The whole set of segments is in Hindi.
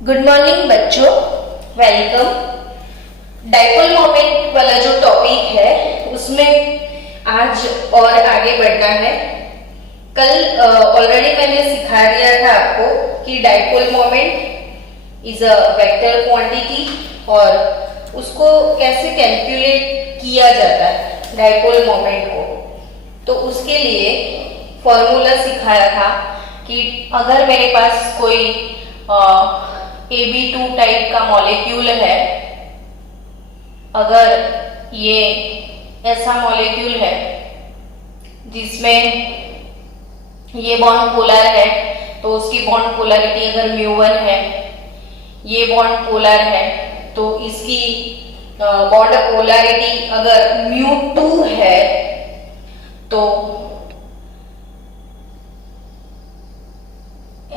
गुड मॉर्निंग बच्चों, वेलकम। डाइपोल मोमेंट वाला जो टॉपिक है उसमें आज और आगे बढ़ना है। कल ऑलरेडी मैंने सिखा दिया था आपको कि dipole moment is a vector quantity और उसको कैसे कैलकुलेट किया जाता है डाइपोल मोमेंट को। तो उसके लिए फॉर्मूला सिखाया था कि अगर मेरे पास कोई Ab2 टाइप का मॉलिक्यूल है, अगर ये ऐसा मॉलिक्यूल है जिसमें ये बॉन्ड पोलर है तो उसकी बॉन्ड पोलरिटी अगर μ1 है, ये बॉन्ड पोलर है तो इसकी बॉन्ड पोलरिटी अगर μ2 है तो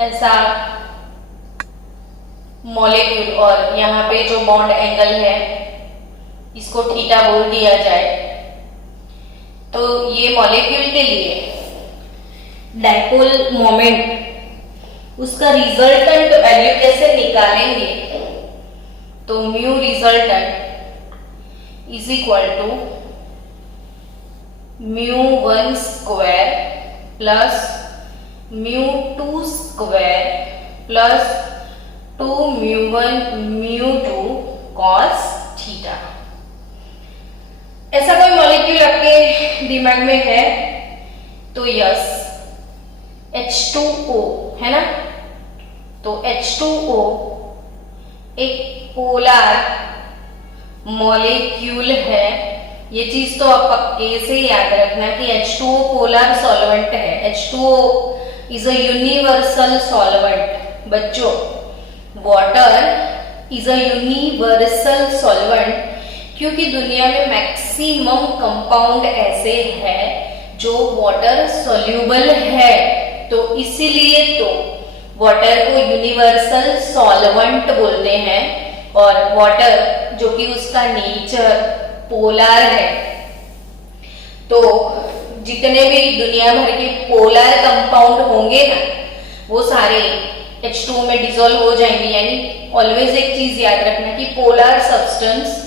ऐसा मॉलिक्यूल, और यहाँ पे जो बॉन्ड एंगल है इसको थीटा बोल दिया जाए, तो ये मॉलिक्यूल के लिए डाइपोल मोमेंट उसका रिजल्टेंट वैल्यू कैसे निकालेंगे। तो mu resultant is equal to μ1 square plus μ2 square plus 2μ1 μ2 cos theta. ऐसा कोई मॉलिक्यूल आपके दिमाग में है तो यस, H2O है ना। तो H2O एक पोलर मॉलिक्यूल है। ये चीज तो आप पक्के से याद रखना कि H2O पोलर सॉल्वेंट है। H2O is a universal solvent. बच्चों, water is a universal solvent क्योंकि दुनिया में मैक्सिमम कंपाउंड ऐसे हैं जो वाटर सॉल्युबल है, तो इसीलिए तो वाटर को यूनिवर्सल सॉल्वेंट बोलते हैं। और वाटर जो कि उसका नेचर पोलर है, तो जितने भी दुनिया भर के पोलर कंपाउंड होंगे ना वो सारे H2O में डिसॉल्व हो जाएंगे। यानी ऑलवेज एक चीज याद रखना कि पोलर सब्सटेंस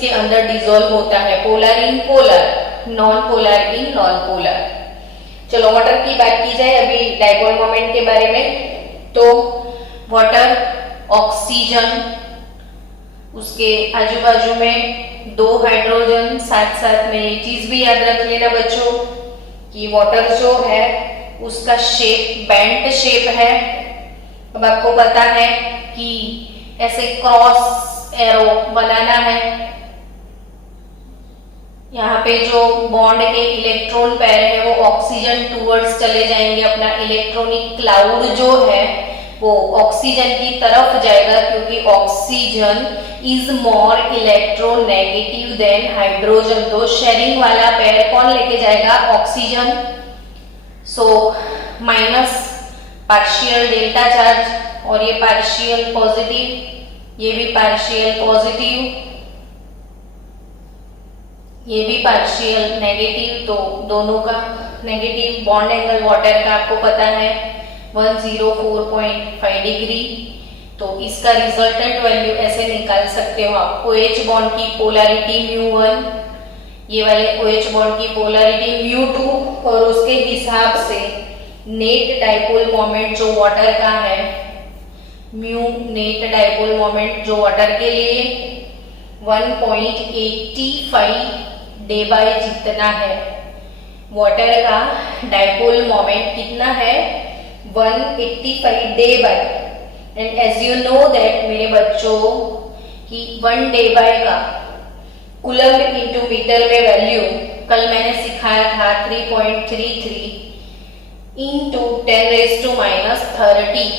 के अंदर डिसॉल्व होता है। Polar in polar, non polar in non polar. चलो वाटर की बात की जाए अभी डाइपोल मोमेंट के बारे में। तो वाटर, ऑक्सीजन, उसके आजू बाजू में 2 हाइड्रोजन, साथ साथ में ये चीज भी याद रख लेना बच्चों कि वाटर जो है उसका शेप बेंट शेप है। अब आपको पता है कि ऐसे क्रॉस एरो बनाना है। यहाँ पे जो बॉन्ड के इलेक्ट्रॉन पेयर है वो ऑक्सीजन टूवर्ड्स चले जाएंगे। अपना इलेक्ट्रॉनिक क्लाउड जो है वो ऑक्सीजन की तरफ जाएगा क्योंकि oxygen is more electronegative than hydrogen. तो शेयरिंग वाला पेयर कौन लेके जाएगा? Oxygen. So minus partial delta charge और ये पार्शियल पॉजिटिव, ये भी पार्शियल पॉजिटिव, ये भी पार्शियल नेगेटिव। तो दोनों का नेगेटिव। बॉन्ड एंगल वाटर का आपको पता है 104.5 डिग्री। तो इसका रिजल्टेंट वैल्यू ऐसे निकाल सकते हो आप। OH बॉन्ड की पोलैरिटी μ1, ये वाले OH बॉन्ड की पोलैरिटी μ2 और उसके हिसाब से नेट डाइपोल मोमेंट जो वाटर का है, म्यू नेट डाइपोल मोमेंट जो वाटर के लिए 1.85 डे बाय जितना है, वाटर का डाइपोल मोमेंट कितना है? 185 debye. And as you know that मेरे बच्चों कि 1 डे बाय का कूलम इंटू मीटर में वैल्यू कल मैंने सिखाया था 3.33 into 10⁻⁻30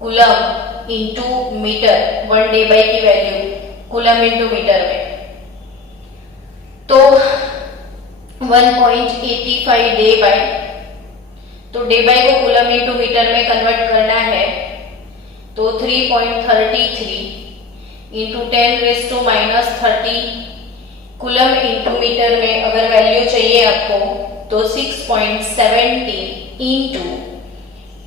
coulomb into metre. 1 debye की वैल्यू कूलम इंटू मीटर में, तो 1.85 डे बाय। तो डे बाय को कूलम इंटू मीटर में कन्वर्ट करना है तो 3.33 इंटू 10⁻⁻30 कूलम इंटू मीटर में अगर वैल्यू चाहिए आपको तो 6.70 into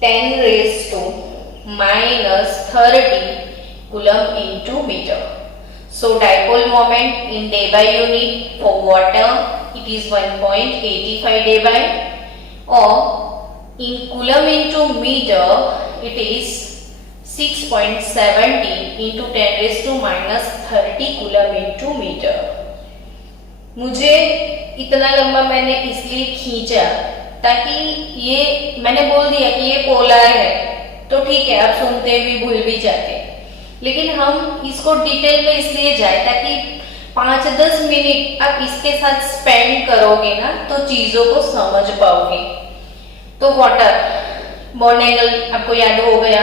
10⁻⁻30 coulomb into meter. So dipole moment in debye unit for water it is 1.85 debye, or in coulomb into meter it is 6.70 into 10⁻⁻30 coulomb into meter. मुझे इतना लंबा मैंने इसलिए खींचा ताकि ये मैंने बोल दिया कि ये पोलर है, तो ठीक है, आप सुनते भी भूल भी जाते, लेकिन हम इसको डिटेल में इसलिए जाए ताकि 5-10 मिनट आप इसके साथ स्पेंड करोगे ना तो चीजों को समझ पाओगे। तो वाटर बॉन्ड एंगल आपको याद हो गया,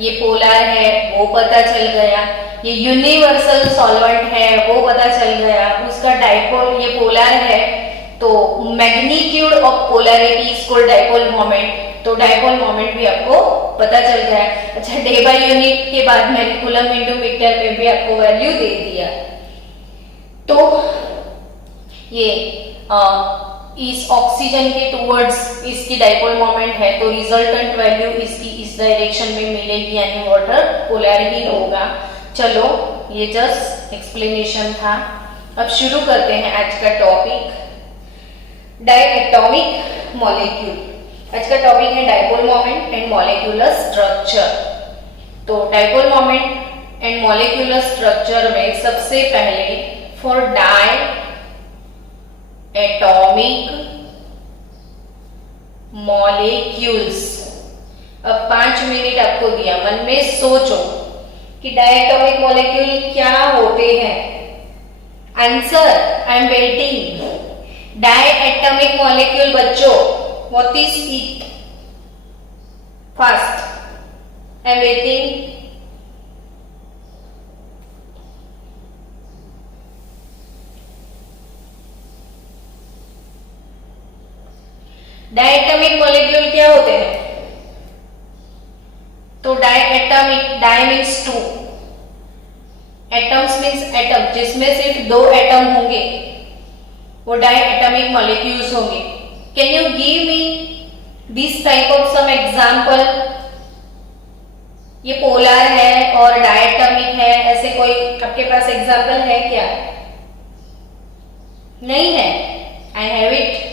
ये पोलर है वो पता चल गया, ये यूनिवर्सल सॉल्वेंट है वो पता चल गया, उसका डाइपोल ये पोलर है तो magnitude of polarity is called dipole moment, तो डाइपोल मोमेंट भी आपको पता चल गया। अच्छा, डेबाई यूनिट के बाद में कूलम इनटू मीटर में भी आपको वैल्यू दे दिया। तो ये इस ऑक्सीजन के टुवर्ड्स इसकी डाइपोल मोमेंट है, तो रिजल्टेंट वैल्यू इसकी इस डायरेक्शन में मिलेगी, यानी वाटर पोलैरिटी होगा। चलो, ये जस्ट एक्सप्लेनेशन था। अब शुरू करते हैं आज का टॉपिक, डायएटॉमिक मॉलिक्यूल। आज का टॉपिक है dipole moment and molecular structure. तो dipole moment and molecular structure में सबसे पहले फॉर डायएटॉमिक मॉलिक्यूल्स, अब 5 मिनट आपको दिया, मन में सोचो कि डायएटॉमिक मॉलिक्यूल क्या होते हैं। Answer I am waiting. Diatomic molecule बच्चों, what is it? Fast, I am waiting. Diatomic molecule क्या होते हैं? तो diatomic, di means 2, atoms means atom, जिसमें सिर्फ 2 एटम होंगे वो डायएटॉमिक मॉलिक्यूल्स होंगे। Can you give me this type of some example? ये पोलर है और डायएटॉमिक है, ऐसे कोई आपके पास एग्जांपल है क्या? नहीं है? I have it.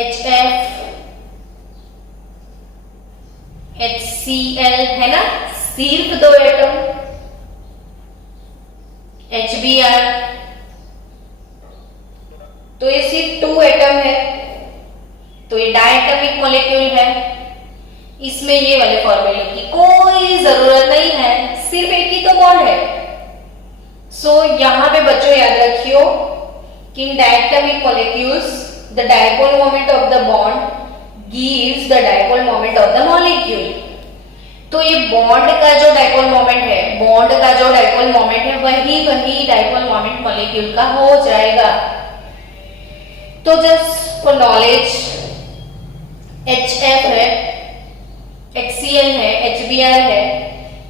HF, HCl है ना, सिर्फ 2 एटम। HBr, तो ये सिर्फ 2 एटम है, तो ये डायएटॉमिक मॉलिक्यूल है। इसमें ये वाले फॉर्मूले की कोई जरूरत नहीं है, सिर्फ एक ही तो बॉन्ड है। सो यहां पे बच्चों याद रखियो कि इन डायएटॉमिक molecules the dipole moment of the bond gives the dipole moment of the molecule। तो ये बॉन्ड का जो डाइपोल मोमेंट है, बॉन्ड का जो डाइपोल मोमेंट है वही डाइपोल मोमेंट मॉलिक्यूल का हो जाएगा। तो जस्ट फॉर नॉलेज, HF है, HCl है, HBr है,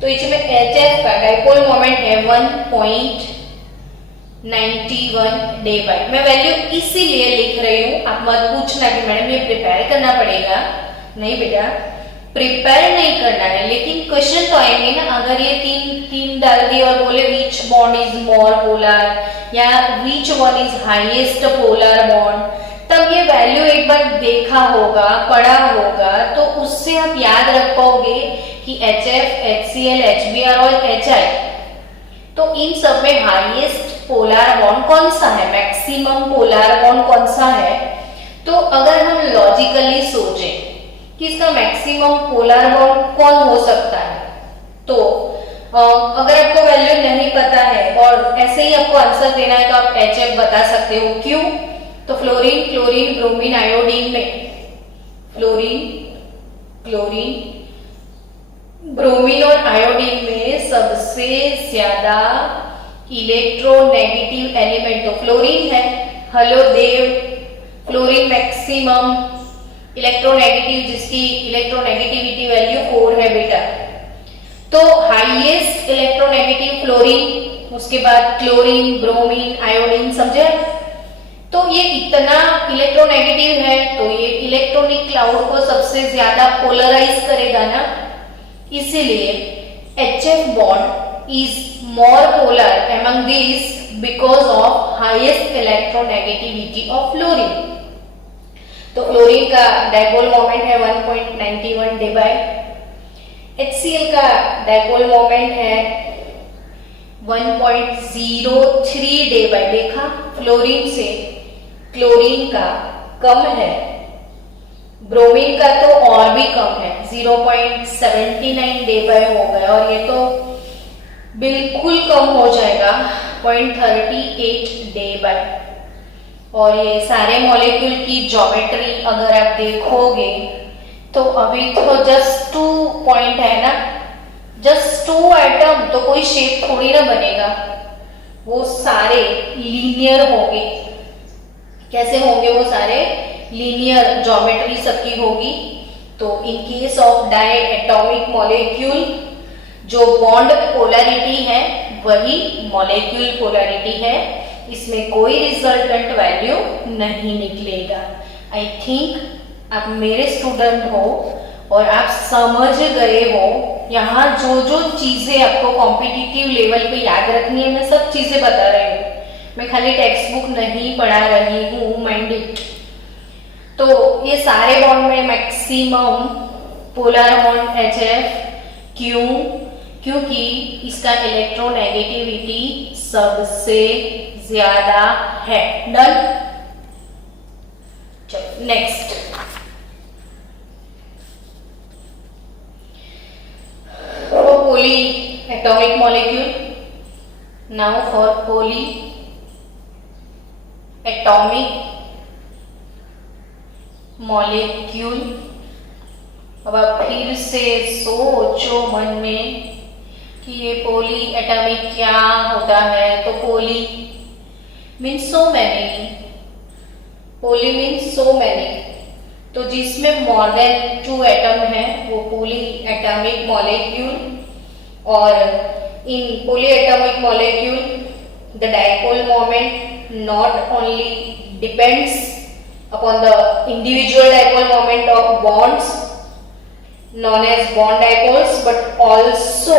तो इसमें HF का डाइपोल मोमेंट है 1.91 debye। मैं वैल्यू इसीलिए लिख रही हूं, आप मत पूछना कि मैडम ये प्रिपेयर करना पड़ेगा। नहीं बेटा, प्रिपेयर नहीं करना है, लेकिन क्वेश्चन तो आएंगे ना। अगर ये तीन डाल दिए और बोले which bond is more polar या which one is highest polar bond, तब ये वैल्यू एक बार देखा होगा, पढ़ा होगा, तो उससे आप याद रख पाओगे कि HF, HCl, HBr और HI, तो इन सब में हाईएस्ट पोलर बॉन्ड कौन सा है, मैक्सिमम पोलर बॉन्ड कौन सा है। तो अगर हम लॉजिकली सोचें कि इसका मैक्सिमम पोलर बॉन्ड कौन हो सकता है, तो अगर आपको वैल्यू नहीं पता है और ऐसे ही आपको आंसर देना है तो आप HF बता सकते हो। क्यों? तो फ्लोरीन, क्लोरीन, ब्रोमीन, आयोडीन में फ्लोरीन, क्लोरीन, ब्रोमीन और आयोडीन में सबसे ज्यादा इलेक्ट्रोनेगेटिव एलिमेंट तो फ्लोरीन है। हेलो देव, फ्लोरीन मैक्सिमम इलेक्ट्रोनेगेटिव, जिसकी इलेक्ट्रोनेगेटिविटी वैल्यू 4 है बेटा। तो हाईएस्ट इलेक्ट्रोनेगेटिव फ्लोरीन, उसके बाद क्लोरीन, ब्रोमीन, आयोडीन, समझे? तो ये इतना इलेक्ट्रोनेगेटिव है तो ये इलेक्ट्रॉनिक क्लाउड को सबसे ज्यादा पोलराइज करेगा ना, इसीलिए HF bond is more polar among these because of highest electronegativity of fluorine. तो फ्लोरीन का डायपोल मोमेंट है 1.91 डे बाय, HCl का डायपोल मोमेंट है 1.03 डे बाय। देखा, फ्लोरीन से क्लोरीन का कम है, ब्रोमीन का तो और भी कम है, 0.79 डे बाय हो गया, और ये तो बिल्कुल कम हो जाएगा 0.38 डे बाय। और ये सारे मॉलिक्यूल की ज्योमेट्री अगर आप देखोगे तो अभी तो जस्ट 2 पॉइंट है ना, जस्ट 2 एटम, तो कोई शेप थोड़ी ना बनेगा, वो सारे लीनियर होंगे। कैसे होंगे वो सारे? लीनियर ज्योमेट्री सबकी होगी। तो in case of diatomic molecule जो बॉन्ड पोलैरिटी है वही मॉलिक्यूल पोलैरिटी है, इसमें कोई रिजल्टेंट वैल्यू नहीं निकलेगा। आई थिंक आप मेरे स्टूडेंट हो और आप समझ गए हो। यहाँ जो जो चीजें आपको कॉम्पिटिटिव लेवल पे याद रखनी है मैं सब चीजें बता रही हूँ, मैं खाली टेक्स्ट बुक नहीं पढ़ा रही हूँ, माइंड इट। तो ये सारे बॉन्ड में मैक्सिमम पोलर बॉन्ड HF, क्यों? क्योंकि इसका इलेक्ट्रोनेगेटिविटी सबसे ज्यादा है। डन। चलो next, polyatomic molecule. Now for polyatomic molecule. अब आप फिर से सोचो मन में कि ये पोली एटॉमिक क्या होता है। तो पोली मीन्स सो मैनी, पोली मीन्स सो मैनी, तो जिसमें मोर देन 2 एटम है वो पोली एटॉमिक मॉलिक्यूल। और in polyatomic molecule the dipole moment not only depends upon the individual dipole moment of bonds known as bond dipoles, but also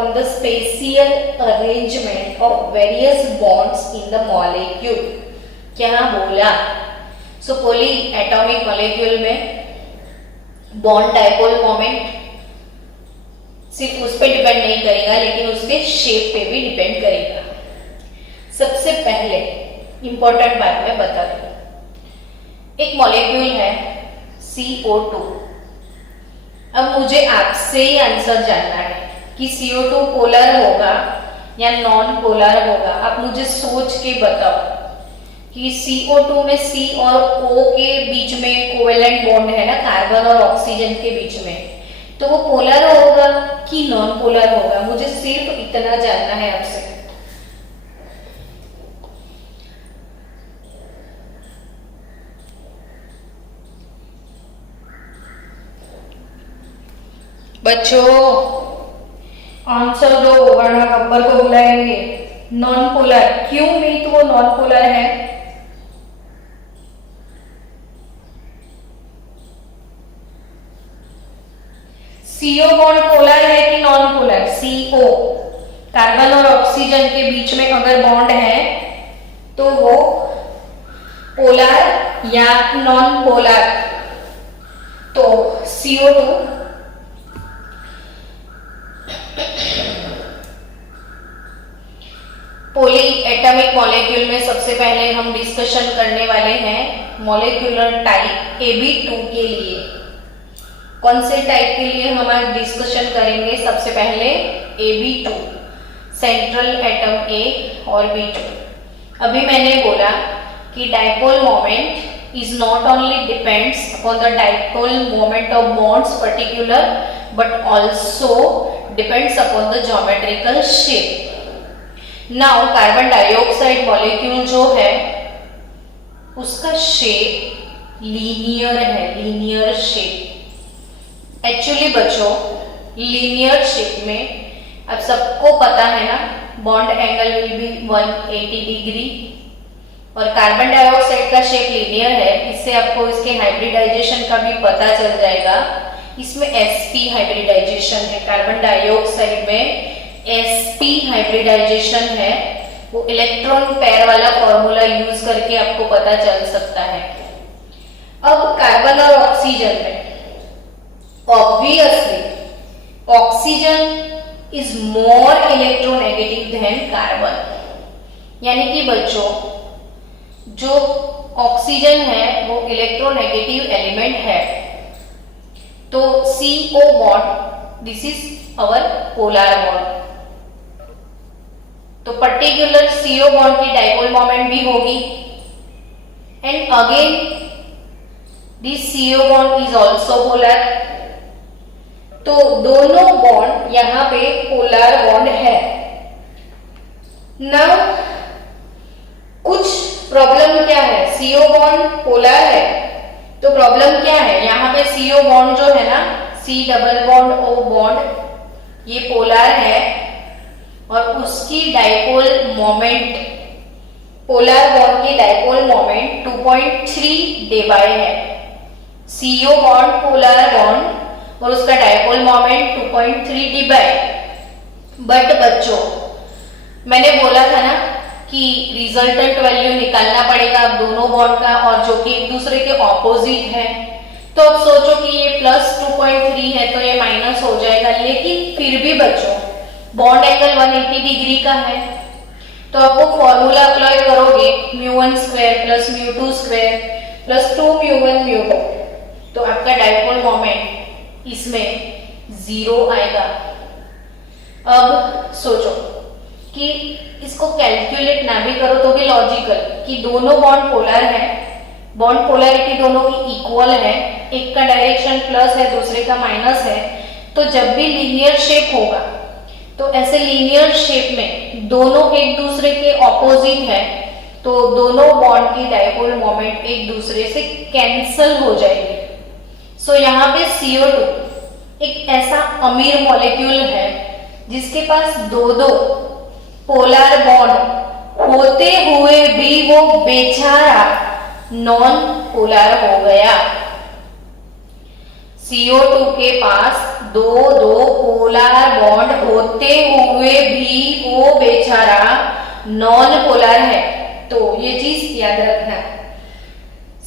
on the spatial arrangement of various bonds in the molecule। क्या बोला? So poly atomic molecule में bond dipole moment सिर्फ उस पर डिपेंड नहीं करेगा लेकिन उसके शेप पे भी डिपेंड करेगा। सबसे पहले इंपॉर्टेंट बात मैं बता दूं, एक मॉलिक्यूल है CO2। अब मुझे आपसे ही आंसर जानना है कि CO2 पोलर होगा या नॉन पोलर होगा। आप मुझे सोच के बताओ कि CO2 में C और O के बीच में कोवेलेंट बॉन्ड है ना, कार्बन और ऑक्सीजन के बीच में, तो वो पोलर होगा कि नॉन पोलर होगा? मुझे सिर्फ इतना जानना है आपसे। बच्चों आंसर दो वरना गब्बर को बुलाएंगे। नॉन पोलर क्यों? नहीं तो वो नॉन पोलर है। CO बॉन्ड पोलर है कि नॉन पोलर? CO कार्बन और ऑक्सीजन के बीच में अगर बॉन्ड है तो वो पोलर या नॉन पोलर? तो CO2 पोली एटॉमिक मॉलिक्यूल में सबसे पहले हम डिस्कशन करने वाले हैं मॉलिक्यूलर टाइप AB2 के लिए। कौन से टाइप के लिए हम आज डिस्कशन करेंगे? सबसे पहले AB2, सेंट्रल एटम A और B2। अभी मैंने बोला कि dipole moment is not only depends upon the dipole moment of bonds particular but also depends upon the geometrical shape. Now carbon dioxide molecule जो है उसका शेप लीनियर है, लीनियर शेप। एक्चुअली बच्चों लीनियर शेप में अब सबको पता है ना, bond angle will be 180 degree. और कार्बन डाइऑक्साइड का शेप लीनियर है, इससे आपको इसके हाइब्रिडाइजेशन का भी पता चल जाएगा। इसमें sp हाइब्रिडाइजेशन है, कार्बन डाइऑक्साइड में sp हाइब्रिडाइजेशन है, वो इलेक्ट्रॉन पेयर वाला फॉर्मूला यूज करके आपको पता चल सकता है। अब कार्बन और ऑक्सीजन में obviously oxygen is more electronegative than carbon, यानी कि बच्चों जो ऑक्सीजन है वो इलेक्ट्रोनेगेटिव एलिमेंट है, तो CO bond this is our polar bond, तो पर्टिकुलर CO बॉन्ड की डाइपोल मोमेंट भी होगी and again this CO bond is also polar, तो दोनों बॉन्ड यहां पे पोलर बॉन्ड है। नाउ कुछ प्रॉब्लम क्या है, CO बॉन्ड पोलर है तो प्रॉब्लम क्या है, यहाँ पे CO बॉन्ड जो है ना C double bond O bond ये पोलर है और उसकी डाइपोल मोमेंट, पोलर बॉन्ड की डाइपोल मोमेंट 2.3 डेबाई है। CO बॉन्ड पोलर बॉन्ड और उसका डाइपोल मोमेंट 2.3 डेबाई। बट बच्चों मैंने बोला था ना कि रिजल्टेंट वैल्यू निकालना पड़ेगा अब दोनों बॉन्ड का, और जो कि एक दूसरे के ऑपोजिट है, तो अब सोचो कि ये प्लस 2.3 है तो ये माइनस हो जाएगा, लेकिन फिर भी बच्चों बॉन्ड एंगल 180 डिग्री का है, तो आप वो फॉर्मूला अप्लाई करोगे μ1 स्क्वायर प्लस μ2 स्क्वायर प्लस 2 μ1 μ2, तो आपका डाइपोल मोमेंट इसमें 0 आएगा। अब सोचो कि इसको कैलकुलेट ना भी करो तो भी लॉजिकल कि दोनों बॉन्ड पोलर है, बॉन्ड पोलैरिटी दोनों की इक्वल है, एक का डायरेक्शन प्लस है दूसरे का माइनस है, तो जब भी लीनियर शेप होगा तो ऐसे लीनियर शेप में दोनों एक दूसरे के ऑपोजिट है, तो दोनों बॉन्ड की डाइपोल मोमेंट एक दूसरे से कैंसल हो जाएगी। सो यहाँ पे CO2 एक ऐसा अमीर मॉलिक्यूल है जिसके पास दो पोलर बॉन्ड होते हुए भी वो बेचारा नॉन पोलर हो गया। CO2 के पास दो पोलर बॉन्ड होते हुए भी वो बेचारा नॉन पोलर है, तो ये चीज याद रखना।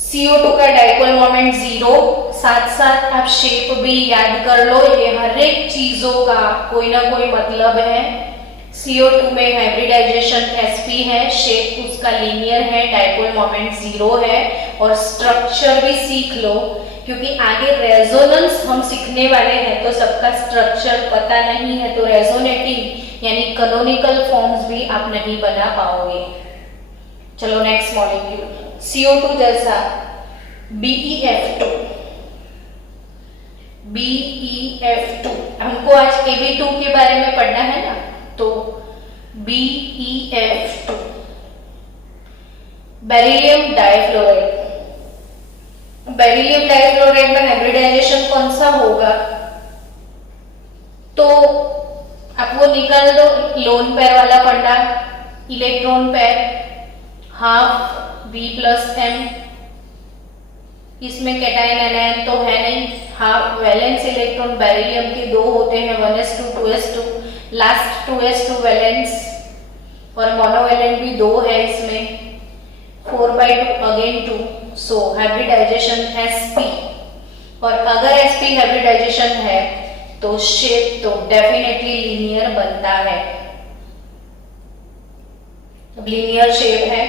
CO2 का डाइपोल मोमेंट 0, साथ साथ आप शेप भी याद कर लो, ये हर एक चीजों का कोई ना कोई मतलब है। CO2 में हाइब्रिडाइजेशन sp है, शेप उसका लीनियर है, डाइपोल मोमेंट 0 है, और स्ट्रक्चर भी सीख लो क्योंकि आगे रेजोनेंस हम सीखने वाले हैं, तो सबका स्ट्रक्चर पता नहीं है तो रेजोनेटिंग यानी कैनोनिकल फॉर्म्स भी आप नहीं बना पाओगे। चलो नेक्स्ट मॉलिक्यूल CO2 जैसा BeF2। BeF2 हमको आज Ab2 के बारे में पढ़ना है ना, तो BeF2 beryllium difluoride. Beryllium difluoride में हाइब्रिडाइजेशन कौन सा होगा, तो आप वो निकाल दो, लोन पेयर वाला फंडा, electron pair half B plus M, इसमें कैटायन एनायन तो है नहीं, हाफ वैलेंस इलेक्ट्रॉन बेरिलियम के 2 होते हैं 1s2 2s2, last 2s2 valence, और मोनोवैलेंट भी 2 है इसमें, 4/2 अगेन 2, सो हाइब्रिडाइजेशन sp, और अगर sp हाइब्रिडाइजेशन है तो शेप तो डेफिनेटली लीनियर बनता है। अब लीनियर शेप है,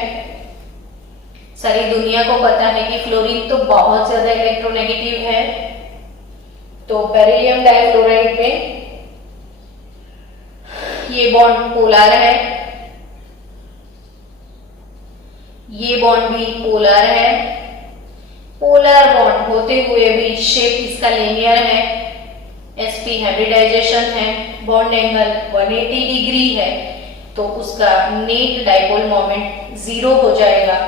सारी दुनिया को पता है कि फ्लोरीन तो बहुत ज्यादा इलेक्ट्रोनेगेटिव है, तो बेरिलियम डाइफ्लोराइड में ये बॉन्ड पोलर है, ये बॉन्ड भी पोलर है, पोलर बॉन्ड होते हुए भी शेप इसका लीनियर है, sp हाइब्रिडाइजेशन है, बॉन्ड एंगल 180 डिग्री है, तो उसका नेट डाइपोल मोमेंट 0 हो जाएगा।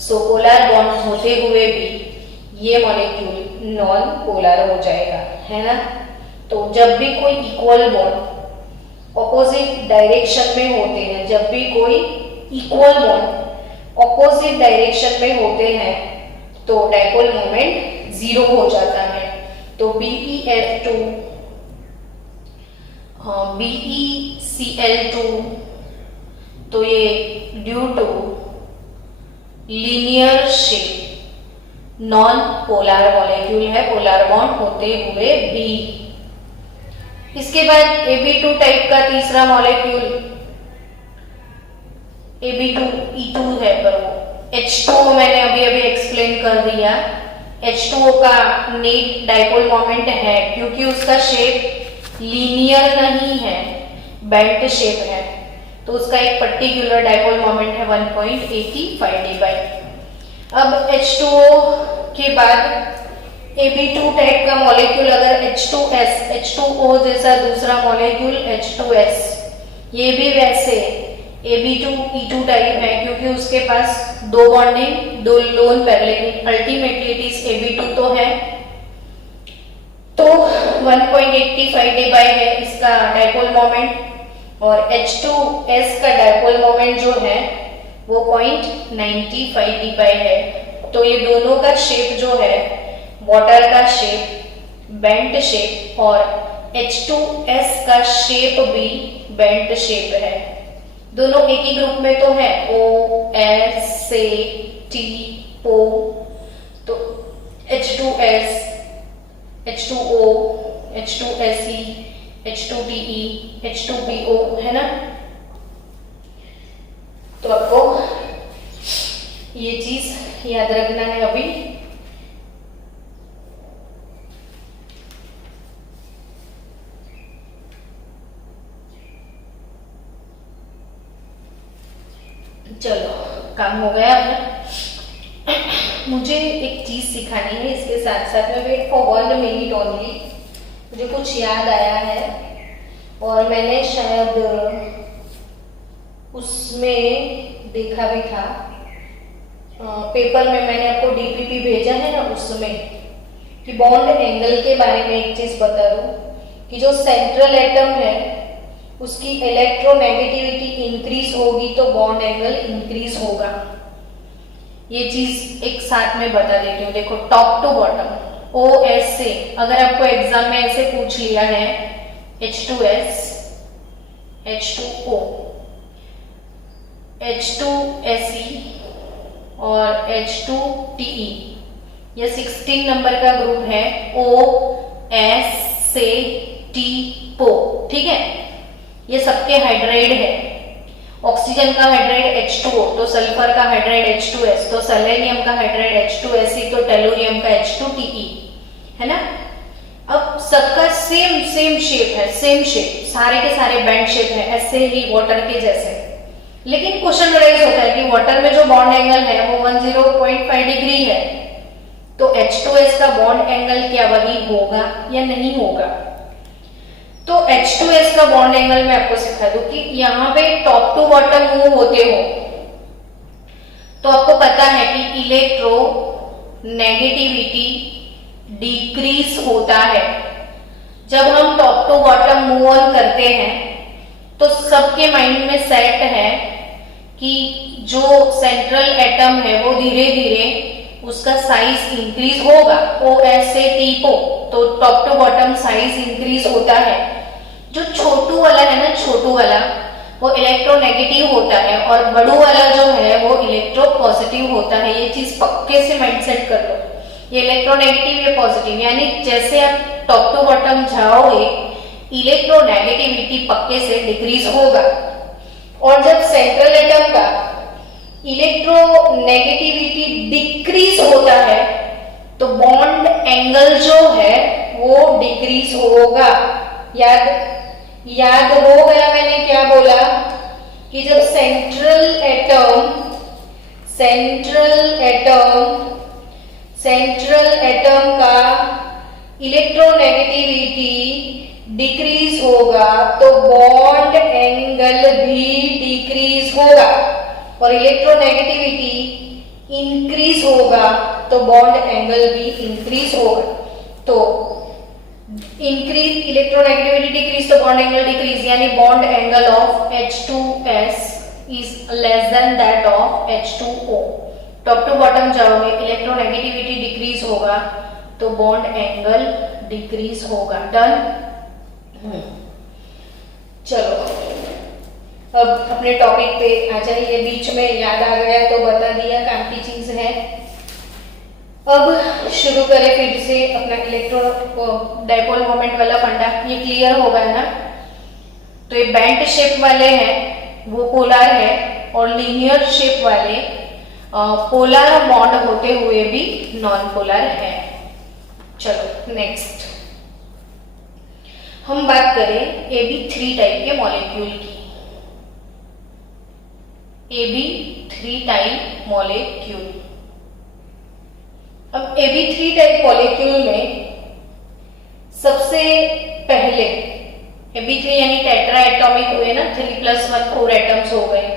सो पोलर बॉन्ड होते हुए भी ये मॉलिक्यूल नॉन पोलर हो जाएगा, है ना। तो जब भी कोई इक्वल बॉन्ड ऑपोजिट डायरेक्शन में होते हैं, जब भी कोई इक्वल बॉन्ड ऑपोजिट डायरेक्शन में होते हैं तो डाइपोल मोमेंट 0 हो जाता है। तो BeF2 BeCl2 तो ये due to linear shape non polar molecule है, पोलर बॉन्ड होते हुए भी। इसके बाद Ab2 टाइप का तीसरा मॉलिक्यूल Ab2E2 है, पर वो H2O मैंने अभी अभी एक्सप्लेन कर दिया। H2O का नेट डाइपोल मोमेंट है क्योंकि उसका शेप लीनियर नहीं है, बेल्ट शेप है, तो उसका एक पर्टिकुलर डाइपोल मोमेंट है 1.85 dB। अब H2O के बाद Ab2 टाइप का मॉलिक्यूल अगर H2S, H2O जैसा दूसरा मॉलिक्यूल H2S, ये भी वैसे Ab2E2 टाइप है क्योंकि उसके पास दो बॉन्डिंग, दो loan parallel, ultimately it is Ab2 तो है, तो 1.85 dB है इसका डाइपोल मोमेंट, और H2S का डाइपोल मोमेंट जो है वो 0.95 dB है। तो ये दोनों का शेप जो है, वाटर का शेप बेंट शेप और H2S का शेप भी बेंट शेप है। दोनं एक ही ग्रुप में तो है, O, S, T, O, तो H2S, H2O, H2Se, H2Te, H2BO है ना। तो आपको ये चीज याद रखना है। अभी चलो काम हो गया अपना। मुझे एक चीज सिखानी है इसके साथ साथ में, वेट फॉर 1 मिनट ओनली। मुझे कुछ याद आया है और मैंने शायद उसमें देखा भी था, पेपर में मैंने आपको डीपीपी भेजा है ना, उसमें कि बॉन्ड एंगल के बारे में एक चीज बता दूं कि जो सेंट्रल एटम है उसकी इलेक्ट्रोनेगेटिविटी इंक्रीज होगी तो बॉन्ड एंगल इंक्रीज होगा। ये चीज एक साथ में बता देती हूँ। देखो टॉप टू बॉटम OS से अगर आपको एग्जाम में ऐसे पूछ लिया है H2S, H2O, H2Se और H2Te, ये 16 नंबर का ग्रुप है OS से TO, ठीक है। ये सबके हाइड्राइड है। ऑक्सीजन का हाइड्राइड H2O तो सल्फर का हाइड्राइड H2S, तो सेलेनियम का हाइड्राइड H2Se तो टेलुरियम का H2Te, है ना। अब सबका सेम शेप है, सेम शेप, सारे के सारे बैंड शेप है ऐसे ही वाटर के जैसे। लेकिन क्वेश्चन राइज होता है कि वाटर में जो बॉन्ड एंगल है वो 10.5 डिग्री है, तो H2S का बॉन्ड एंगल क्या वही होगा या नहीं होगा। तो H2S का बॉन्ड एंगल मैं आपको सिखा दूं कि यहाँ पे टॉप टू बॉटम मूव होते हो तो आपको पता है कि इलेक्ट्रो नेगेटिविटी डिक्रीज होता है। जब हम top to bottom move on करते हैं तो सबके माइंड में सेट है कि जो सेंट्रल एटम है वो धीरे धीरे उसका साइज इंक्रीज होगा, OS से T को, तो top to bottom size increase होता है। जो छोटू वाला है ना, छोटू वाला वो इलेक्ट्रोनेगेटिव होता है और बड़ू वाला जो है वो इलेक्ट्रो पॉजिटिव होता है। ये चीज पक्के से माइंडसेट कर लो, ये इलेक्ट्रोनेगेटिव ये पॉजिटिव, यानी जैसे आप टॉप टू बॉटम जाओगे इलेक्ट्रोनेगेटिविटी पक्के से डिक्रीज होगा। और जब सेंट्रल एटम का इलेक्ट्रोनेगेटिविटी डिक्रीज होता है तो बॉन्ड एंगल जो है वो डिक्रीज होगा। याद हो गया मैंने क्या बोला कि जब सेंट्रल एटम का इलेक्ट्रोनेगेटिविटी डिक्रीज होगा तो बॉन्ड एंगल भी डिक्रीज होगा, और इलेक्ट्रोनेगेटिविटी इंक्रीज होगा तो बॉन्ड एंगल भी इंक्रीज होगा। तो इंक्रीज इलेक्ट्रोनेगेटिविटी डिक्रीज तो बॉन्ड एंगल डिक्रीज, यानी bond angle of H2S is less than that of H2O। Top to bottom जाओगे, इलेक्ट्रोनेगेटिविटी डिक्रीज होगा तो बॉन्ड एंगल डिक्रीज होगा। डन। चलो अब अपने टॉपिक पे आ जाइए। बीच में याद आ गया तो बता दिया, काम की चीज है। अब शुरू करें फिर से अपना इलेक्ट्रो डाइपोल मोमेंट वाला फंडा। ये क्लियर होगा ना? तो ये बेंट शेप वाले हैं वो पोलर है, और लीनियर शेप वाले पोलर बॉन्ड होते हुए भी नॉन पोलर है। चलो नेक्स्ट हम बात करें Ab3 टाइप के मॉलिक्यूल की। Ab3 type molecule. अब Ab3 टाइप मॉलिक्यूल में सबसे पहले Ab3 यानी टेट्रा एटॉमिक हुए ना, 3 + 1 4 एटम्स हो गए।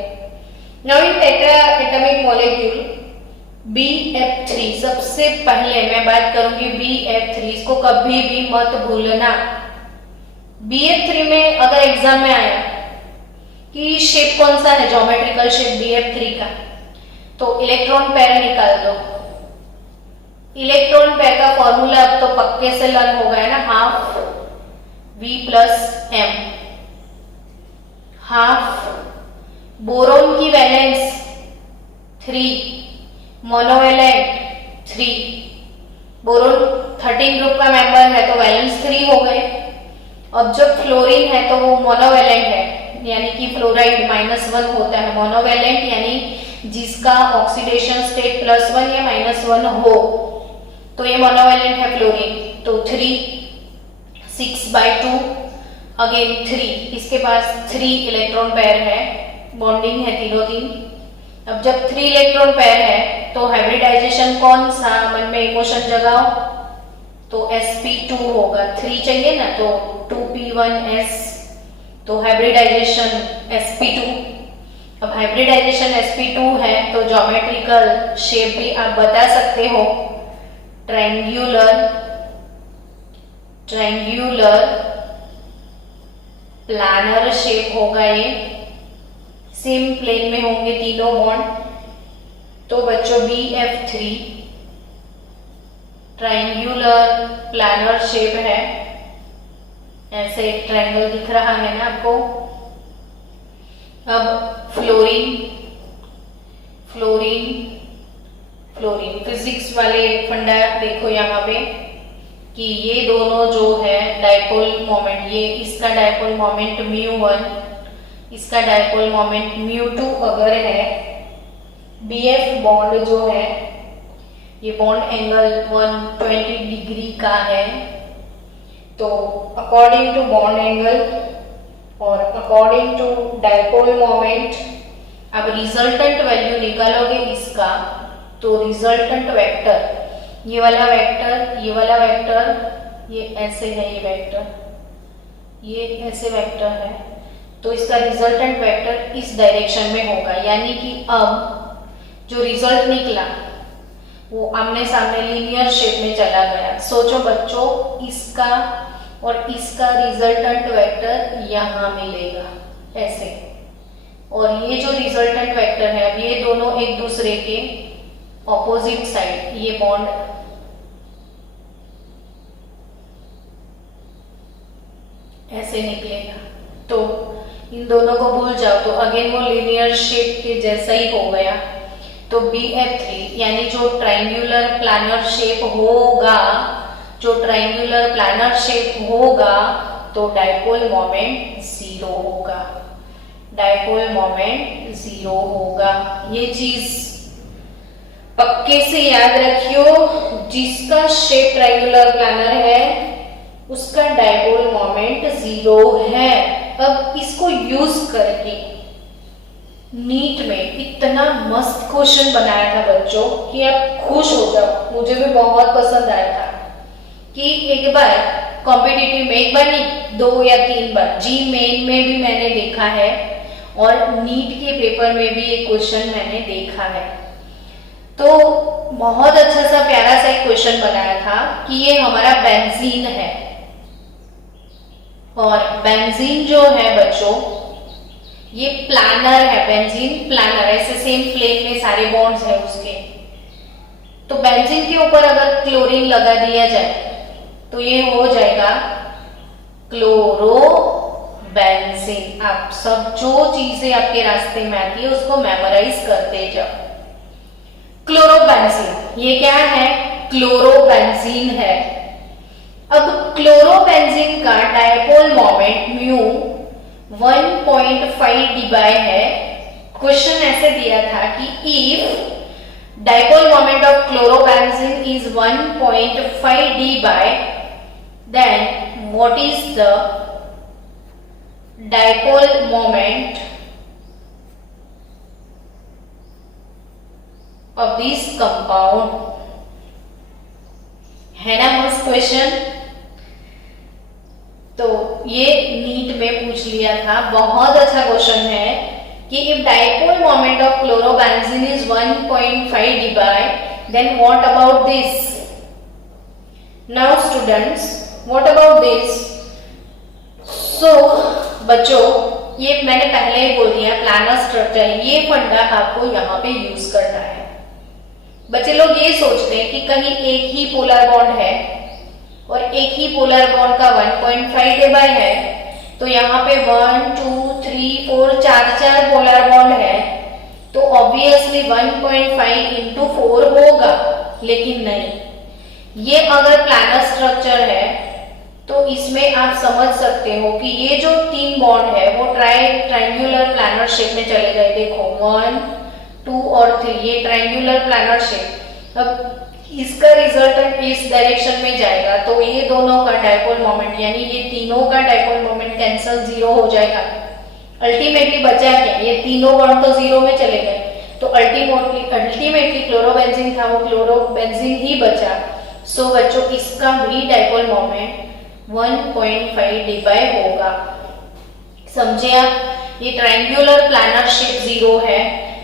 Now in tetra atomic molecule BF3, सबसे पहले मैं बात करूंगी BF3, इसको कभी भी मत भूलना। BF3 में अगर एग्जाम में आया कि शेप कौन सा है, ज्योमेट्रिकल शेप BF3 का, तो इलेक्ट्रॉन पेयर निकाल दो। इलेक्ट्रॉन पेयर का फॉर्मूला अब तो पक्के से लर्न हो गया ना, half V + M। Half boron की वैलेंस 3, मोनोवैलेंट 3। बोरोन 13 ग्रुप का मेंबर है तो वैलेंस 3 हो गए। अब जब फ्लोरीन है तो वो मोनोवैलेंट है, यानी कि फ्लोराइड -1 होता है। मोनोवैलेंट यानी जिसका ऑक्सीडेशन स्टेट +1 या -1 हो, तो ये मोनोवैलेंट है फ्लोरीन। तो 3 6/2 अगेन 3, इसके पास 3 इलेक्ट्रॉन पेयर है, बॉन्डिंग है तीनों तीन। अब जब 3 इलेक्ट्रॉन पेयर है तो हाइब्रिडाइजेशन कौन सा, मन में इमोशन जगाओ, तो sp2 होगा। 3 चाहिए ना तो 2p1s, तो हाइब्रिडाइजेशन sp2। अब हाइब्रिडाइजेशन sp2 है तो ज्योमेट्रिकल शेप भी आप बता सकते हो, ट्रायंगुलर प्लानर शेप होगा। ये सेम प्लेन में होंगे तीनों बॉन्ड। तो बच्चों BF3 ट्रायंगुलर प्लानर शेप है, ऐसे एक ट्रायंगल दिख रहा है ना आपको। अब फ्लोरीन फिजिक्स वाले फंडा देखो यहाँ पे कि ये दोनों जो है डाइपोल मोमेंट, ये इसका डाइपोल मोमेंट μ1, इसका डाइपोल मोमेंट μ2 अगर है, BF बॉन्ड जो है ये बॉन्ड एंगल 120 डिग्री का है। तो अकॉर्डिंग टू बॉन्ड एंगल और अकॉर्डिंग टू डाइपोल मोमेंट अब रिजल्टेंट वैल्यू निकालोगे इसका, तो रिजल्टेंट वेक्टर, ये वाला वेक्टर, ये वाला वेक्टर, ये ऐसे है, ये वेक्टर, ये ऐसे वेक्टर है, तो इसका रिजल्टेंट वेक्टर इस डायरेक्शन में होगा। यानी कि अब जो रिजल्ट निकला वो आमने सामने लीनियर शेप में चला गया। सोचो बच्चों, इसका और इसका रिजल्टेंट वेक्टर यहां मिलेगा ऐसे, और ये जो रिजल्टेंट वेक्टर है, अब ये दोनों एक दूसरे के ऑपोजिट साइड, ये बॉन्ड ऐसे निकलेगा। तो इन दोनों को भूल जाओ, तो अगेन वो लीनियर शेप के जैसा ही हो गया। तो BF3 यानी जो ट्रायंगुलर प्लानर शेप होगा, जो ट्रायंगुलर प्लानर शेप होगा तो डाइपोल मोमेंट 0 होगा, डाइपोल मोमेंट 0 होगा। ये चीज पक्के से याद रखियो, जिसका शेप ट्रायंगुलर प्लानर है उसका डाइपोल मोमेंट 0 है। अब इसको यूज करके नीट में इतना मस्त क्वेश्चन बनाया था बच्चों कि आप खुश हो जाओ। मुझे भी बहुत पसंद आया था कि एक बार कॉम्पिटिटिव में, एक बार नहीं 2 या 3 बार, जी मेन में भी मैंने देखा है और नीट के पेपर में भी ये क्वेश्चन मैंने देखा है। तो बहुत अच्छा सा प्यारा सा एक क्वेश्चन बनाया था कि ये हमारा बेंजीन है, और बेंजीन जो है बच्चों ये प्लानर है, बेंजीन प्लानर, ऐसे सेम प्लेन में सारे बॉन्ड्स है उसके। तो बेंजीन के ऊपर अगर क्लोरीन लगा दिया जाए तो ये हो जाएगा क्लोरो बेंजीन। आप सब जो चीजें आपके रास्ते में आती है उसको मेमोराइज करते जाओ। क्लोरोबेंजीन, ये क्या है? क्लोरोबेंजीन है। अब क्लोरोबेंजीन का डायपोल मोमेंट म्यू 1.5 dB है। क्वेश्चन ऐसे दिया था कि if dipole moment of chlorobenzene is 1.5 dB, then what is the dipole moment of this compound? है ना मस्त क्वेश्चन। तो ये नीट में पूछ लिया था, बहुत अच्छा क्वेश्चन है कि if dipole moment of chlorobenzene is 1.5 dB, then what about this? Now students, what about this? So बच्चों, ये मैंने पहले ही बोल दिया, प्लानर स्ट्रक्चर, ये फंडा आपको यहाँ पे यूज करना है। बच्चे लोग ये सोचते हैं कि कहीं एक ही पोलर बॉन्ड है और एक ही पोलर बॉन्ड का 1.5 dB है, तो यहाँ पे 1 2 3 4 चार पोलर बॉन्ड है, तो ऑब्वियसली 1.5 into 4 होगा। लेकिन नहीं, ये अगर प्लानर स्ट्रक्चर है तो इसमें आप समझ सकते हो कि ये जो 3 बॉन्ड है वो ट्रायंगुलर प्लानर शेप में चले गए। देखो 1 2 और 3, ये ट्रायंगुलर प्लानर शेप। अब इसका रिजल्टेंट इस डायरेक्शन में जाएगा, तो ये दोनों का डायपोल मोमेंट यानी ये तीनों का डायपोल मोमेंट कैंसल, जीरो हो जाएगा। अल्टीमेटली बचा क्या? ये तीनों बॉन्ड तो जीरो में चले गए, तो अल्टीमेटली क्लोरोबेंजीन था, वो क्लोरोबेंजीन ही बचा। सो बच्चों, इसका भी डायपोल मोमेंट 1.5 dB होगा। समझे आप? ये ट्रायंगुलर प्लानर शेप जीरो है,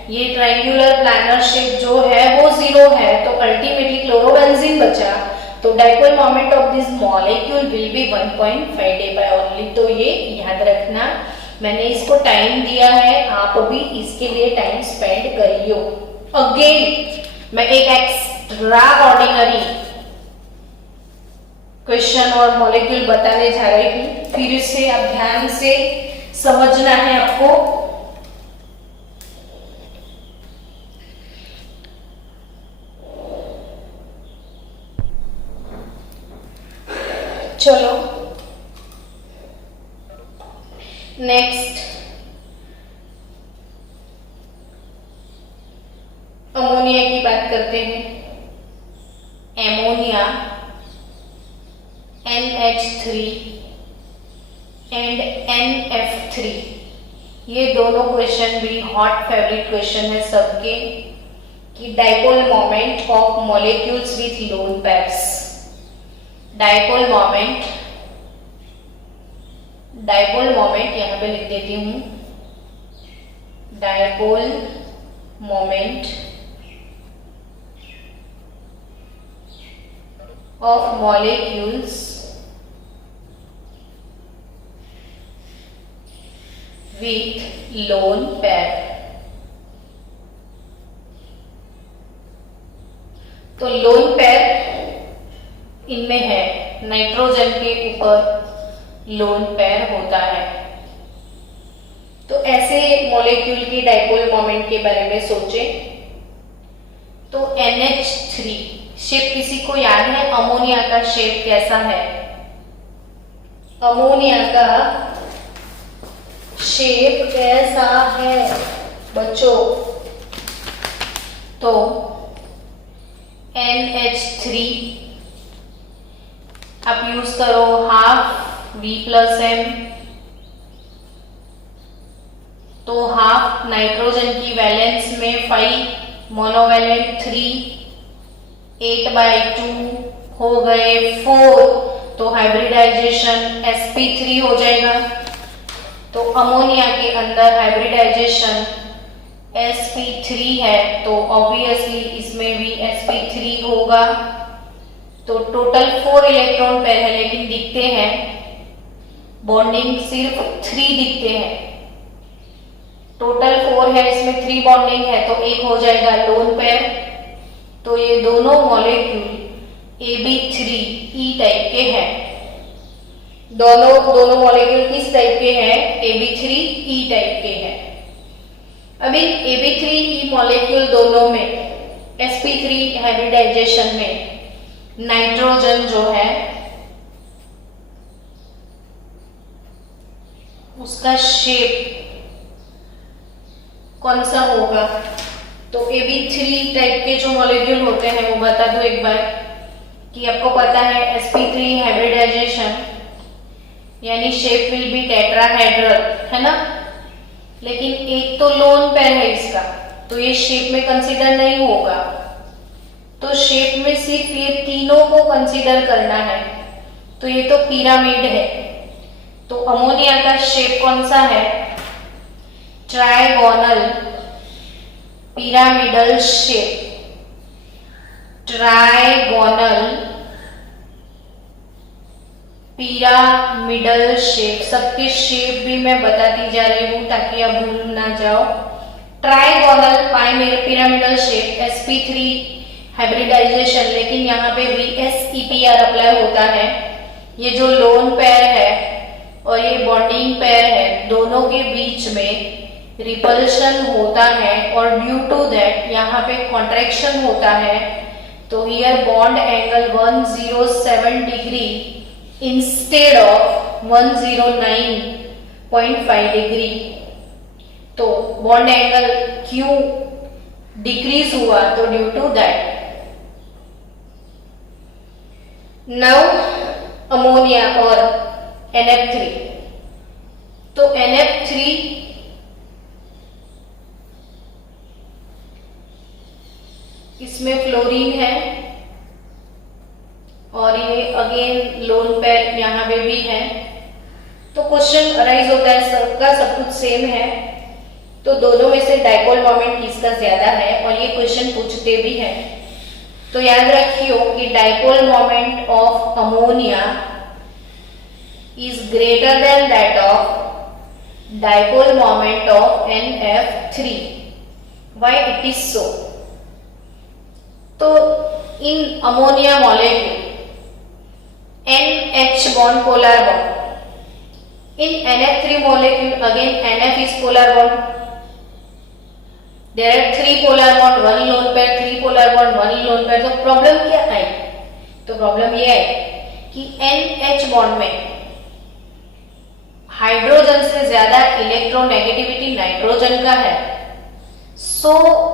ये ट्रायंगुलर प्लानर शेप जो है वो जीरो है, तो अल्टीमेटली क्लोरोबेंजीन बचा, तो dipole moment of this molecule will be 1.5 dB only. तो ये याद रखना, मैंने इसको टाइम दिया है, आप भी इसके लिए टाइम स्पेंड करियो। अगेन मैं एक एक्स्ट्रा ऑर्डिनरी क्वेश्चन और मॉलिक्यूल बताने जा रही हूँ, फिर से आप ध्यान से समझना है आपको। चलो नेक्स्ट, अमोनिया की बात करते हैं। एमोनिया NH3 एंड NF3, ये दोनों क्वेश्चन भी हॉट फेवरेट क्वेश्चन है सबके, कि dipole moment of molecules with lone pairs. Dipole moment यहां पे लिख देती हूं, dipole moment of molecules with lone pair. तो लोन पेयर इनमें है, नाइट्रोजन के ऊपर लोन पेयर होता है। तो ऐसे मॉलिक्यूल की डायपोल मोमेंट के बारे में सोचे तो NH3 शेप किसी को याद है? अमोनिया का शेप कैसा है? अमोनिया का शेप कैसा है बच्चों? तो NH3 आप यूज करो हाफ V+M, तो हाफ नाइट्रोजन की वैलेंस में 5, मोनोवैलेंट 3, 8/2 हो गए 4, तो हाइब्रिडाइजेशन sp3 हो जाएगा। तो अमोनिया के अंदर हाइब्रिडाइजेशन sp3 है, तो ऑब्वियसली इसमें भी sp3 होगा। तो टोटल 4 इलेक्ट्रॉन पेयर है, लेकिन दिखते हैं बॉन्डिंग सिर्फ 3 दिखते हैं। टोटल 4 है, इसमें 3 बॉन्डिंग है तो एक हो जाएगा लोन पेयर। तो ये दोनों मॉलिक्यूल Ab3 E टाइप के हैं। दोनों मॉलिक्यूल किस टाइप के हैं? Ab3 E टाइप के हैं। अभी Ab3 E मॉलिक्यूल दोनों में sp3 हाइब्रिडाइजेशन में नाइट्रोजन जो है उसका शेप कौन सा होगा? तो Ab3 टाइप के जो मॉलिक्यूल होते हैं वो बता दो एक बार कि आपको पता है sp3 हाइब्रिडाइजेशन यानी शेप विल बी टेट्राहेड्रल, है ना। लेकिन एक तो लोन पेयर है इसका, तो ये शेप में कंसीडर नहीं होगा। तो शेप में सिर्फ ये तीनों को कंसीडर करना है, तो ये तो पिरामिड है। तो अमोनिया का शेप कौन सा है? Trigonal pyramidal shape. Trigonal pyramidal shape. सबके शेप भी मैं बताती जा रही हूं ताकि आप भूल ना जाओ। Trigonal pyramidal shape sp3 hybridisation, लेकिन यहाँ पे VSEPR अप्लाई होता है। ये जो लोन पेयर है और ये बॉन्डिंग पेयर है, दोनों के बीच में रिपल्शन होता है और ड्यू टू दैट यहाँ पे कॉन्ट्रैक्शन होता है। तो here bond angle 107 degree instead of 109.5 degree. तो बॉन्ड एंगल क्यों डिक्रीज हुआ? तो due to that. Now ammonia और NF3। तो NF3 इसमें फ्लोरीन है और ये अगेन लोन पेयर यहाँ पे भी है। तो क्वेश्चन अराइज होता है, सबका सब कुछ सेम है तो दोनों में से डाइपोल मोमेंट किसका ज्यादा है, और ये क्वेश्चन पूछते भी हैं। तो याद रखियो कि dipole moment of ammonia is greater than that of dipole moment of NF3। Why it is so? तो in ammonia molecule NH bond polar bond, in NF3 molecule again NF is polar bond. There are 3 polar bond, 1 lone pair, 3 polar bond, 1 lone pair। तो प्रॉब्लम क्या आई? तो प्रॉब्लम ये है कि NH बॉन्ड में हाइड्रोजन से ज्यादा इलेक्ट्रोनेगेटिविटी नाइट्रोजन का है। सो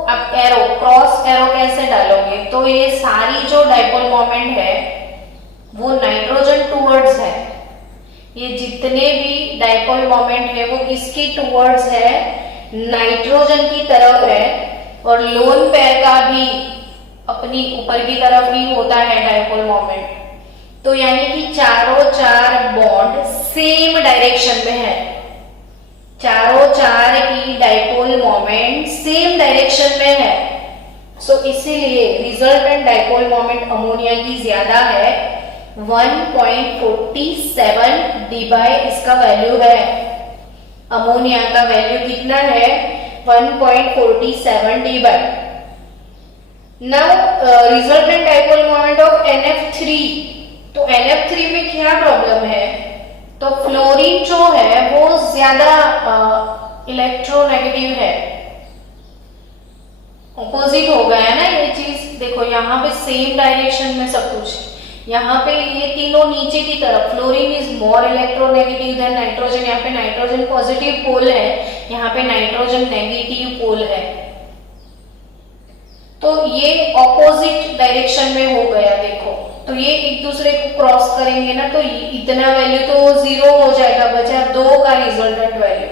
आप एरो क्रॉस एरो कैसे डालोगे? तो ये सारी जो डाइपोल मोमेंट है वो नाइट्रोजन टूवर्ड्स है। ये जितने भी डाइपोल मोमेंट है वो किसकी टूवर्ड्स है? नाइट्रोजन की तरफ है। और लोन पेयर का भी अपनी ऊपर की तरफ ही होता है डाइपोल मोमेंट। तो यानी कि चारों चार बॉन्ड सेम डायरेक्शन में है। चारों चार की डाइपोल मोमेंट सेम डायरेक्शन में है। सो इसीलिए रिजल्टेंट डाइपोल मोमेंट अमोनिया की ज्यादा है। 1.47 डी/, इसका वैल्यू है। अमोनिया का वैल्यू कितना है? 1.47 D/. Now resultant dipole moment of NF3। तो NF3 में क्या प्रॉब्लम है? तो फ्लोरीन जो है वो ज्यादा इलेक्ट्रोनेगेटिव है। ऑपोजिट हो गया है ना ये चीज। देखो यहाँ पे सेम डायरेक्शन में सब कुछ, यहाँ पे ये तीनों नीचे की तरफ। Fluorine is more electronegative than nitrogen. यहाँ पे नाइट्रोजन पॉजिटिव पोल है, यहाँ पे नाइट्रोजन नेगेटिव पोल है। तो ये ऑपोजिट डायरेक्शन में हो गया। देखो तो ये एक दूसरे को क्रॉस करेंगे ना, तो इतना वैल्यू तो 0 हो जाएगा, बचा 2 का resultant value.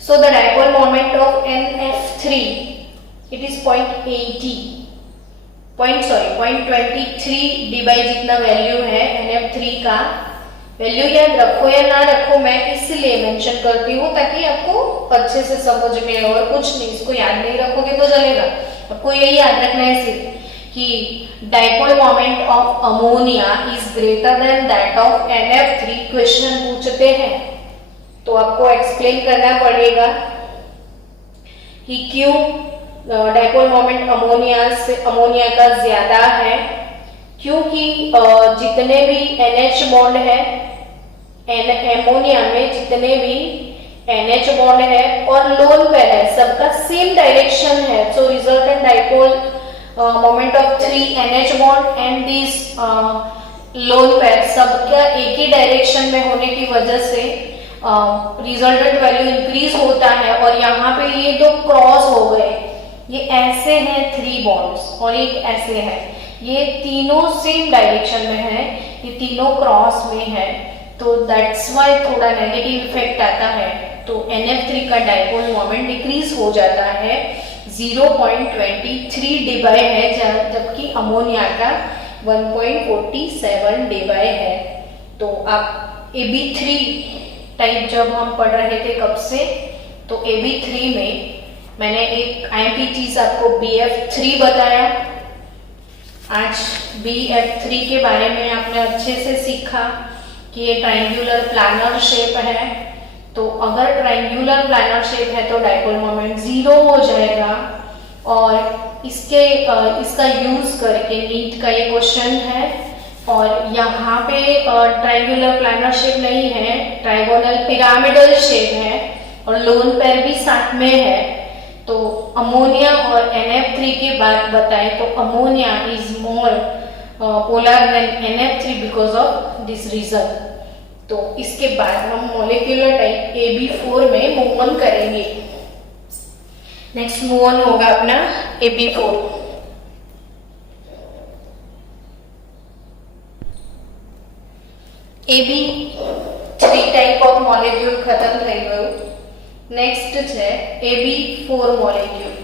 So the dipole moment of NF3 it is 0.23 D/, जितना वैल्यू है NF3 का। वैल्यू याद रखो या ना रखो, मैं इसलिए मेंशन करती हूँ ताकि आपको अच्छे से समझ में, और कुछ नहीं। इसको याद नहीं रखोगे तो चलेगा, आपको यही याद रखना है सिर्फ कि dipole moment of ammonia is greater than that of NF3। Question पूछते हैं तो आपको एक्सप्लेन करना पड़ेगा कि क्यों डाइपोल मोमेंट अमोनिया का ज्यादा है, क्योंकि जितने भी NH बॉन्ड है, अमोनिया में जितने भी NH बॉन्ड है और लोन पेयर है, सबका सेम डायरेक्शन है। So resultant dipole moment of 3 NH bond and this lone pair सबका एक ही डायरेक्शन में होने की वजह से रिजल्टेंट वैल्यू इंक्रीज होता है। और यहाँ पे ये दो क्रॉस हो गए, ये ऐसे हैं 3 बॉन्ड्स और एक ऐसे है, ये तीनों सेम डायरेक्शन में है, ये तीनों क्रॉस में है, तो दैट्स वाई थोड़ा नेगेटिव इफेक्ट आता है। तो NF3 का डाइपोल मोमेंट डिक्रीज हो जाता है, 0.23 dBi है, जबकि अमोनिया का 1.47 dBi है। तो आप AB3 टाइप जब हम पढ़ रहे थे कब से, तो AB3 में मैंने एक IMP चीज आपको BF3 बताया। आज BF3 के बारे में आपने अच्छे से सीखा कि ये ट्रायंगुलर प्लानर शेप है, तो अगर ट्रायंगुलर प्लानर शेप है तो डाइपोल मोमेंट 0 हो जाएगा। और इसका यूज करके नीट का ये क्वेश्चन है, और यहाँ पे ट्रायंगुलर प्लानर शेप नहीं है, ट्रायगोनल पिरामिडल शेप है और लोन पेयर भी साथ में है। तो अमोनिया और NF3 के बाद बताएं तो ammonia is more polar than NF3 because of this reason. तो इसके बाद हम मॉलिक्यूलर टाइप AB4 में मूव ऑन करेंगे। नेक्स्ट मूव ऑन होगा अपना AB4। AB3 type of molecule खत्म થઈ ગયું। નેક્સ્ટ છે AB4 મોલેક્યુલ।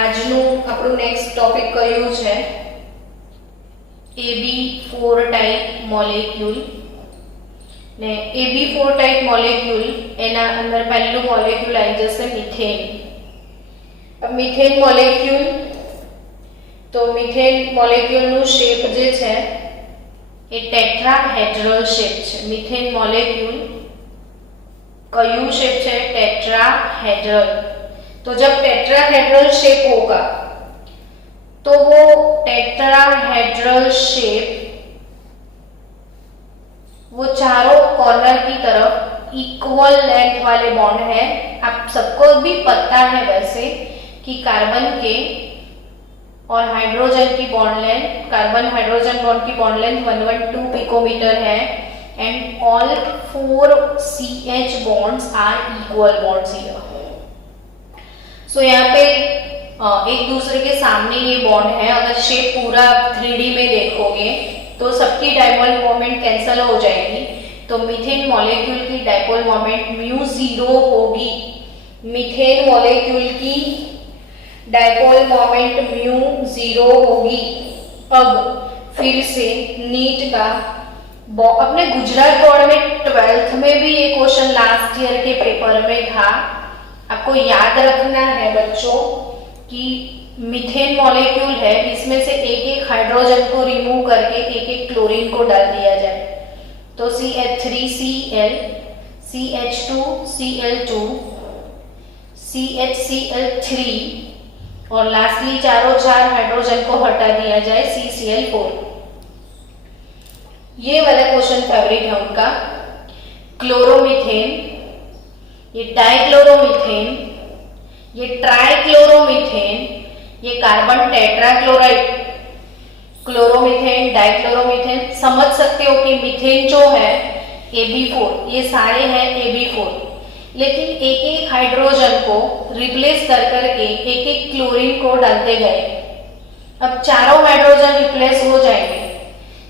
આજનું આપણું નેક્સ્ટ ટોપિક કયું છે AB4 टाइप મોલેક્યુલ। ને AB4 टाइप મોલેક્યુલ એના અંદર પહેલું મોલેક્યુલ આવી જશે મીથેન। अब મીથેન મોલેક્યુલ, તો મીથેન મોલેક્યુલનું શેપ જે છે એ ટેટ્રાહેડ્રલ શેપ છે। મીથેન મોલેક્યુલ कयू शेप है टेट्राहेड्रल। तो जब टेट्राहेड्रल शेप होगा तो वो टेट्राहेड्रल शेप वो चारों कॉर्नर की तरफ इक्वल लेंथ वाले बॉन्ड है। आप सबको भी पता है वैसे कि कार्बन के और हाइड्रोजन की bond length, carbon hydrogen bond की बॉन्ड लेंथ 112 पिकोमीटर है and all 4 CH bonds are equal bonds here। so यहाँ पे एक दूसरे के सामने ये बॉन्ड है। अगर शेप पूरा 3D में देखोगे तो सबकी डाइपोल मोमेंट कैंसल हो जाएगी। तो मीथेन मॉलिक्यूल की डाइपोल मोमेंट μ0 होगी। मीथेन मॉलिक्यूल की डाइपोल मोमेंट μ0 होगी। अब फिर से नीट का अपने गुजरात बोर्ड में 12th में भी ये क्वेश्चन लास्ट ईयर के पेपर में था। आपको याद रखना है बच्चों कि मीथेन मॉलिक्यूल है, इसमें से एक एक हाइड्रोजन को रिमूव करके एक एक क्लोरीन को डाल दिया जाए। तो CH3Cl, CH2Cl2, CHCl3 और लास्टली चारों 4 हाइड्रोजन को हटा दिया जाए CCl4। ये वाला क्वेश्चन फेवरेट है उनका। क्लोरोमीथेन, ये डाइक्लोरोमीथेन, ये ट्राइक्लोरोमीथेन, ये कार्बन टेट्राक्लोराइड, क्लोरोमीथेन, डाइक्लोरोमीथेन। समझ सकते हो कि मीथेन जो है AB4, ये सारे हैं AB4, लेकिन एक एक हाइड्रोजन को रिप्लेस कर करके एक एक क्लोरीन को डालते गए। अब चारों हाइड्रोजन रिप्लेस हो जाएंगे,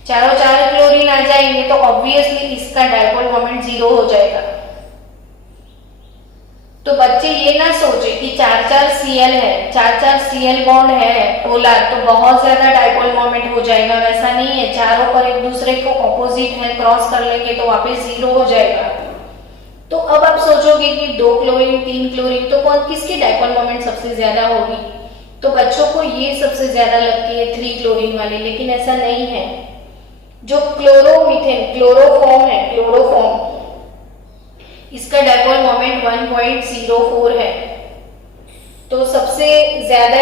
चारों 4 क्लोरीन आ जाएंगे, तो ऑब्वियसली इसका डाइपोल मोमेंट 0 हो जाएगा। तो बच्चे ये ना सोचे कि 4-4 Cl है, 4-4 Cl बॉन्ड है पोलर, तो बहुत ज्यादा डाइपोल मोमेंट हो जाएगा। वैसा नहीं है, चारों पर एक दूसरे को ऑपोजिट है, क्रॉस कर लेंगे तो वापस 0 हो जाएगा। तो अब आप सोचोगे कि 2 क्लोरीन 3 क्लोरीन, तो कौन किसकी डाइपोल मोमेंट सबसे ज्यादा होगी? तो बच्चों को ये सबसे ज्यादा लगती है 3 क्लोरीन वाली, लेकिन ऐसा नहीं है। जो क्लोरोमीथेन क्लोरोफॉर्म है, क्लोरोफॉर्म, इसका डाइपोल मोमेंट 1.04 है। तो सबसे ज्यादा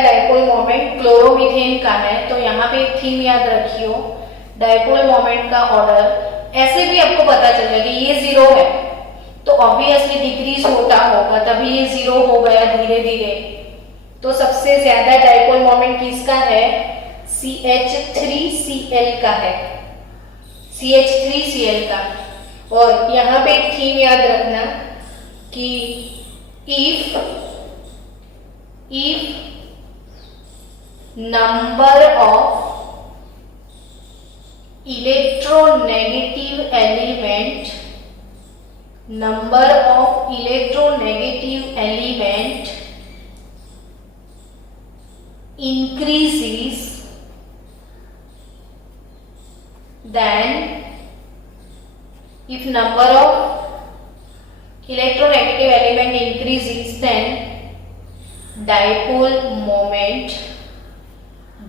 डाइपोल मोमेंट क्लोरोमीथेन का है। तो यहाँ पे एक थीम याद रखियो, डाइपोल मोमेंट का ऑर्डर। ऐसे भी आपको पता चल जाएगा ये 0 है तो ऑब्वियसली डिक्रीज होता होगा, तभी ये 0 हो गया धीरे धीरे। तो सबसे ज्यादा डाइपोल मोमेंट किसका है? CH3Cl का है, CH3Cl का। और यहाँ पे एक थीम याद रखना कि if number of electronegative element increases, then if number of electronegative element increases, then dipole moment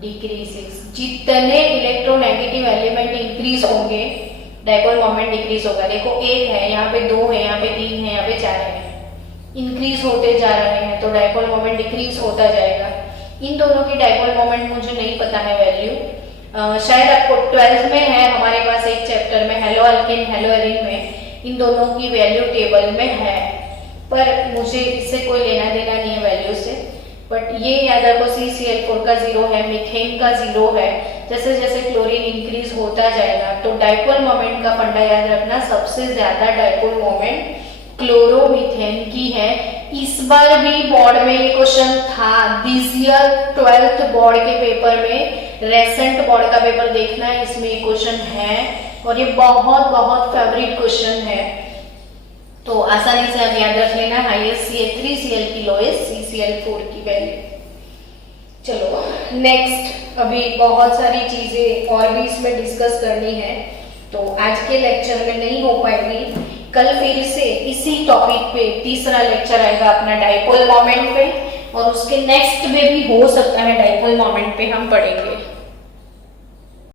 decreases। जितने इलेक्ट्रोनेगेटिव एलिमेंट इंक्रीज होंगे डाइपोल मोमेंट डिक्रीज होगा। देखो 1 है, यहाँ पे 2 है, यहाँ पे 3 है, यहाँ पे 4 है, इंक्रीज होते जा रहे हैं तो डाइपोल मोमेंट डिक्रीज होता जाएगा। इन दोनों की डाइपोल मोमेंट मुझे नहीं पता है वैल्यू, शायद आपको 12th में है हमारे पास एक चैप्टर में, हेलो अल्केन हेलो एरिन में इन दोनों की वैल्यू टेबल में है, पर मुझे इससे कोई लेना देना नहीं है वैल्यू से। बट ये याद रखो CCl4 का 0 है, मीथेन का 0 है। जैसे जैसे क्लोरीन इंक्रीज होता जाएगा तो डाइपोल मोमेंट का फंडा याद रखना, सबसे ज्यादा डाइपोल मोमेंट क्लोरोमीथेन की है। इस बार भी बोर्ड में ये क्वेश्चन था, दिस ईयर 12th बोर्ड के पेपर में, रेसेंट बोर्ड का पेपर देखना, इसमें क्वेश्चन है और ये बहुत बहुत फेवरेट क्वेश्चन है। तो आसानी से आप याद रख लेना, हाईएस्ट CH3Cl की लोएस्ट CCl4 की वैल्यू। चलो नेक्स्ट, अभी बहुत सारी चीजें और भी इसमें डिस्कस करनी है तो आज के लेक्चर में नहीं हो पाएगी। कल फिर से इसी टॉपिक पे तीसरा लेक्चर आएगा अपना डाइपोल मोमेंट पे, और उसके नेक्स्ट में भी हो सकता है डाइपोल मोमेंट पे हम पढ़ेंगे।